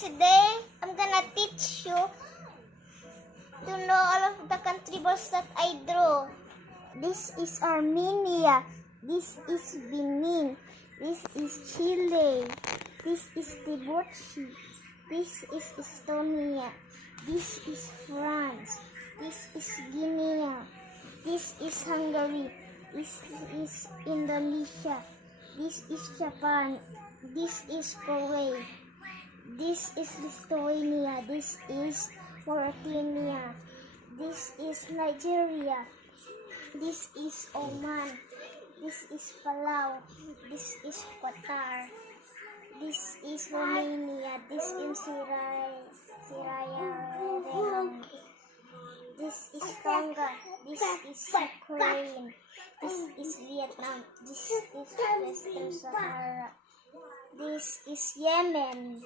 today I'm gonna teach you to know all of the country balls that I drew. This is Armenia. This is Benin. This is Chile. This is Djibouti. This is Estonia. This is France. This is Guinea. This is Hungary. This is Indonesia. This is Japan. This is Korea. This is Lithuania. This is Mauritania. This is Nigeria. This is Oman. This is Palau. This is Qatar. This is Romania. This is Sierra Leone. This is Tonga. This is Ukraine. This is Vietnam. This is Western Sahara. This is Yemen.